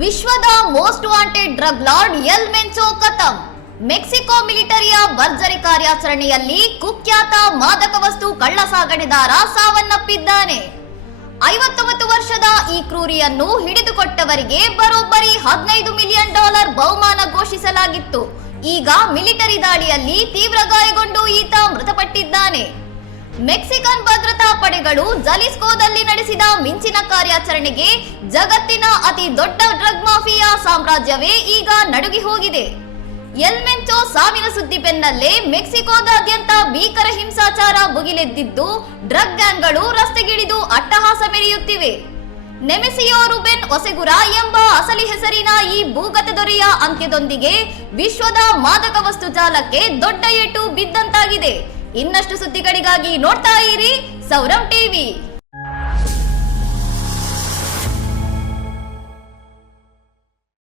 ವಿಶ್ವದ most wanted drug lord El Mencho ಖತಮ್. Mexico ಮಿಲಿಟರಿಯ ಭರ್ಜರಿ ಕಾರ್ಯಾಚರಣೆಯಲ್ಲಿ ಕುಖ್ಯಾತ ಮಾದಕ ವಸ್ತು ಕಳ್ಳ ಸಾಗಣೆದಾರ ಸಾವನ್ನಪ್ಪಿದ್ದಾನೆ. 59 ವರ್ಷದ ಈ ಕ್ರೂರಿಯನ್ನು ಹಿಡಿದುಕೊಟ್ಟವರಿಗೆ ಬರೋಬ್ಬರಿ $15 ಮಿಲಿಯನ್ ಬಹುಮಾನ ಘೋಷಿಸಲಾಗಿತ್ತು. ಈಗ ಮಿಲಿಟರಿ ದಾಳಿಯಲ್ಲಿ ತೀವ್ರ ಗಾಯಗೊಂಡು ಈತ ಮೃತಪಟ್ಟಿದ್ದಾನೆ. ಮೆಕ್ಸಿಕನ್ ಭದ್ರತಾ ಪಡೆಗಳು ಜಲಿಸ್ಕೋದಲ್ಲಿ ನಡೆಸಿದ ಮಿಂಚಿನ ಕಾರ್ಯಾಚರಣೆಗೆ ಜಗತ್ತಿನ ಅತಿ ದೊಡ್ಡ ಡ್ರಗ್ ಮಾಫಿಯಾ ಸಾಮ್ರಾಜ್ಯವೇ ಈಗ ನಡುಗಿ ಹೋಗಿದೆ. ಎಲ್ ಮೆನ್ಚೋ ಸಾವಿನ ಸುದ್ದಿ ಬೆನ್ನಲ್ಲೇ ಮೆಕ್ಸಿಕೋದಾದ್ಯಂತ ಭೀಕರ ಹಿಂಸಾಚಾರ ಭುಗಿಲೆದ್ದಿದ್ದು ಡ್ರಗ್ ಗ್ಯಾಂಗ್ಗಳು ರಸ್ತೆಗಿಳಿದು ಅಟ್ಟಹಾಸ ಮೆರೆಯುತ್ತಿವೆ. ನೆಮೆಸಿಯೋ ರುಬೆನ್ ಒಸೆಗುರಾ ಎಂಬ ಅಸಲಿ ಹೆಸರಿನ ಈ ಭೂಗತ ದೊರೆಯ ಅಂತ್ಯದೊಂದಿಗೆ ವಿಶ್ವದ ಮಾದಕ ವಸ್ತು ಜಾಲಕ್ಕೆ ದೊಡ್ಡ ಏಟು ಬಿದ್ದಂತಾಗಿದೆ. ಇನ್ನಷ್ಟು ಸುದ್ದಿಗಳಿಗಾಗಿ ನೋಡ್ತಾ ಇರಿ ಸೌರವ್ ಟಿವಿ.